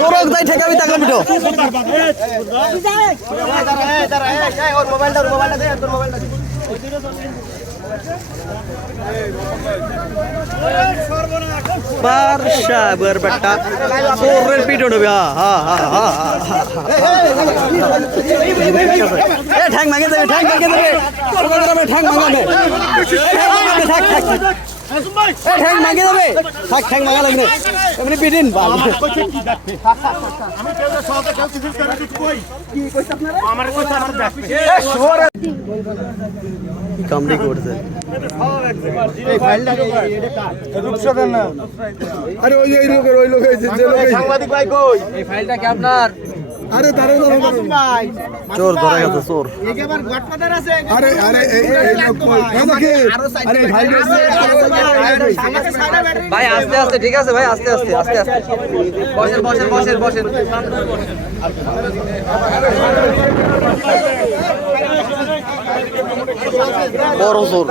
চোরক যাই ঠেকাবি তাকে মিটো বারশা বেটা চোরের পিটো নেবে ঠ্যাং ভাঙে দেবে ঠ্যাং ভাঙে দেবে ঠ্যাং ভাঙাবে ঠ্যাং ভাঙে দেবে থাক ঠ্যাং ভাঙা লাগবে এমনি পিটিন কামড়ি করছে আরে ওই লোক সাংবাদিক ভাই কই এই ফাইলটা কি আপনার? আরে তারে ভাই চোর ধরা গেছে চোর একেবার গডফাদার আছে আরে এই লোক কই আরে ভাই ভাই আস্তে আস্তে ঠিক আছে ভাই আস্তে আস্তে বসেন বড় চোর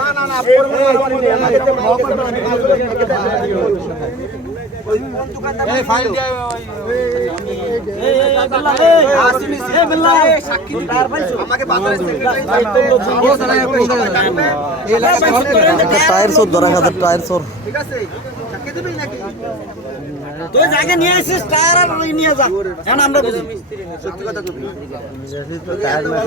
এই ফাইল দিয়ে টায়ার চোর ধরা গেছে টায়ার চোর ঠিক আছে সাক্ষী দিবি নাকি তুই জায়গা নিয়ে আসিস টায়ার আর নিয়ে যা এখন আমরা বুঝি সত্যি কথা কবি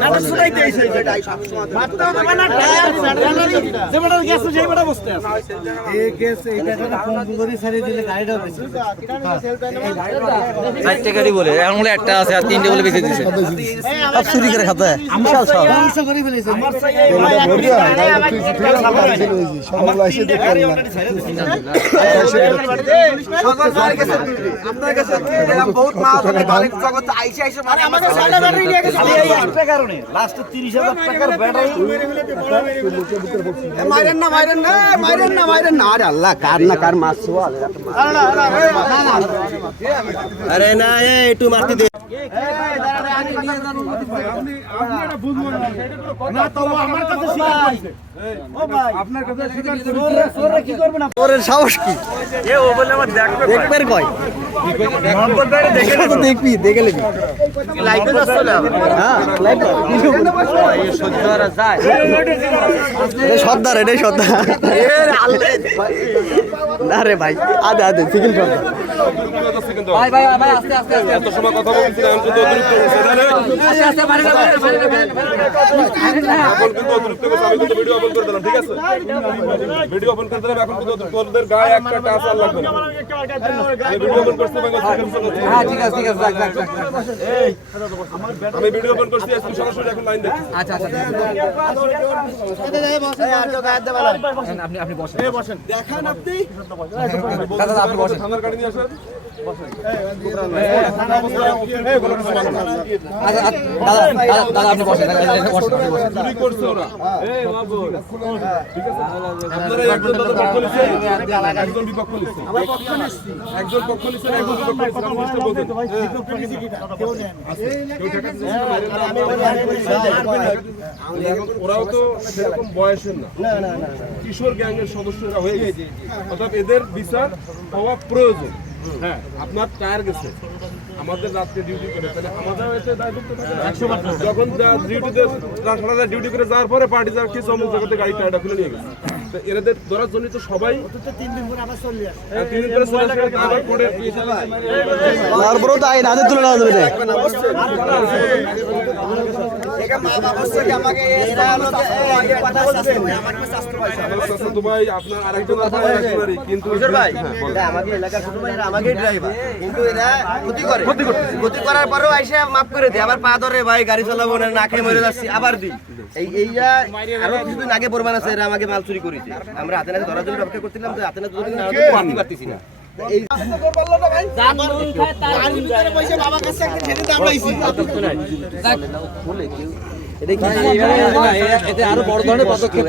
নাটা ছুটাইতে আইছে এটাই সবসময় মারতে হবে না টায়ার ব্যাটারি যে বেটা গেছে সেই বেটা বসতে আছে এই কেস এইটা ফোন করে ছাড়িয়ে দিলে গাড়িটা বেশি চারটে গাড়ি বলে এখন বলে একটা আছে আর তিনটে বলে বেঁচে দিছে সব চুরি করে খাতে বিশাল সব ধ্বংস করে ফেলেছে আমার আপনার কাছে বহুত মা অনেক জগৎ আইসে আইসে মানে আমাদের সাইডে ব্যাটারি নিয়ে গেছে একটা কারণে লাস্ট 30,000 টাকার ব্যাটারি মাইরেন না আরে আল্লাহ কার মারছো আরে না একটু মারতে দে ওরের সাহস কি দেখবে কয় দেখবি দেখে নেবি সর্দার এটাই সর্দার না রে ভাই আদে সিকিল সর্দার ভাই আস্তে আস্তে এত সময় কথা বলছিলাম কিন্তু অতিরিক্ত এখন কিন্তু অতিরিক্ত আমি কিন্তু ভিডিও ওপেন করে দিলাম ঠিক আছে ভিডিও ওপেন করে দিলাম এখন কিন্তু তোদের গায়ে একটা টাচ আর লাগবে না ভিডিও ওপেন করতে হ্যাঁ ঠিক আছে আমি ভিডিও ওপেন করছি আজকে সরাসরি এখন লাইন দেখি আচ্ছা আপনি বসেন দেখান আপনি দাদা আপনি বসেন থানার গাড়ি নিয়ে আসেন দাদা আপনি বসেন চুরি করছে ওরা আপনারা একজন দাদা পক্ষ নিচ্ছেন একজন বিপক্ষ নিচ্ছেন একজন পক্ষ নিচ্ছেন একজন বিপক্ষ ওরাও তো সেরকম বয়সের না কিশোর গ্যাংয়ের সদস্যরা হয়ে গেছে অর্থাৎ এদের বিচার হওয়া প্রয়োজন। হ্যাঁ আপনার টায়ার গেছে আমাদের রাত্রে ডিউটি করে তাহলে আমাদের যখন ডিউটি করে যাওয়ার পরে পার্টি যাওয়ার কিছু অমুক জায়গাতে গাড়ি টায়ারটা খুলে নিয়ে গেছে এদের ধরার জন্য তো সবাই 3 দিন পরে আবার চলে আসে 3 দিন পরে চলে আসে আবার কোর্টে তারপরেও তো আইন হাতে তুলে নেওয়া যাবে না তো ভাই আপনার আরেকজন কিন্তু আমাকে এলাকার ছোট ভাই আমাকে ড্রাইভার কিন্তু এরা ক্ষতি করার পরেও আইসা মাফ করে দেয় আবার পা ধরে ভাই গাড়ি চালাবো না না খেয়ে মরে যাচ্ছি আবার দিই এইটা আরো কিছুদিন আগে প্রমাণ আছে এরা আমাকে মাল চুরি করেছে আমরা হাতে নাতে ধরার জন্য অপেক্ষা করছিলাম তো হাতে নাতে ধরতে পারতেছি না এই বাবা কাছে একদিন ভেবে দাঁড়াইছি এতে আরো বড় ধরনের পদক্ষেপ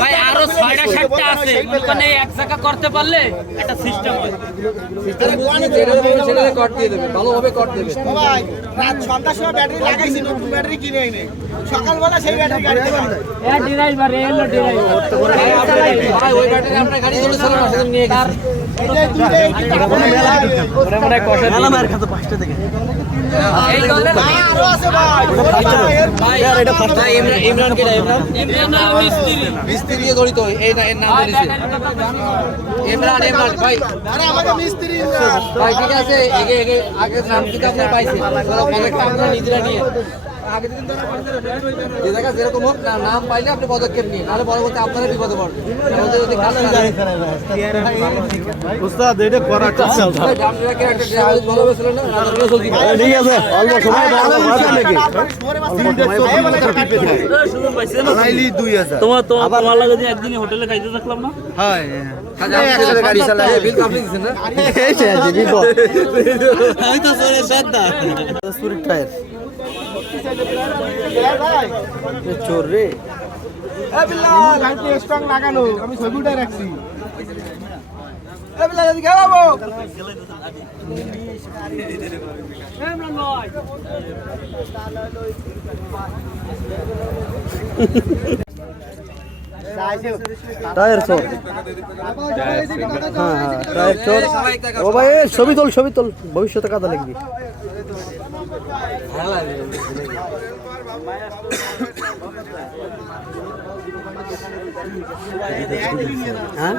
ভাই আরো 6টা 7টা আছে মানে এক জায়গা করতে পারলে একটা সিস্টেম হয় ছেলেরা কট দিয়ে দেবে ভালোভাবে কট দেবে ভাই রাত 6টার সময় ব্যাটারি লাগাইছি নতুন ব্যাটারি কিনে এনে সকালবেলা সেই ব্যাটারি গাড়িতে বাঁধে ড্রাইভার এলো ড্রাইভার ভাই ওই ব্যাটারি আপনার গাড়ি ধরে চলে আসেন নিয়ে গেছে মেলা মার খাতো 5টা থেকে এই দলে ইমরান কে ইমরান ইমরান মিস্ত্রি মিস্ত্রি দিয়ে জড়িত এই নাম বলেছে ইমরান ভাই আরে আমাকে মিস্ত্রি ভাই ঠিক আছে এগে আগে নাম কিন্তু আপনার পাইছে পদক্ষেপ আপনারা নিজেরা নিয়ে আগে দিন ধরে যে জায়গা যেরকম হোক নাম পাইলে আপনি পদক্ষেপ নিন নাহলে পরবর্তী আপনারা বিপদে পড়বেন আমাদের যদি কাজ না উস্তাদ এটা করা চাচ্ছে ডামটাকে একটা ড্রাইভার ভালো বসছিল না রাজারগুলো চলতি ঠিক আছে অল্প সময় ভালো আছে নাকি সুযোগ পাইছে না আইলি 2000 তোমার লাগে যে একদিন হোটেলে খাইতে থাকলাম না হ্যাঁ একসাথে গাড়ি চালায় বিল আপনি দিছেন না এই যে দিব আমি তো সরে শ্রদ্ধা সুরিট টায়ার চোর রে এ বিল্লাল লাইট স্ট্রং লাগানো আমি ছবিটাই রাখছি এ বিল্লাল এদিকে বাবু টায়ার চোর হ্যাঁ টায়ার চোর ও ভাই ছবি তোল ভবিষ্যতে কাজে লাগবে হ্যাঁ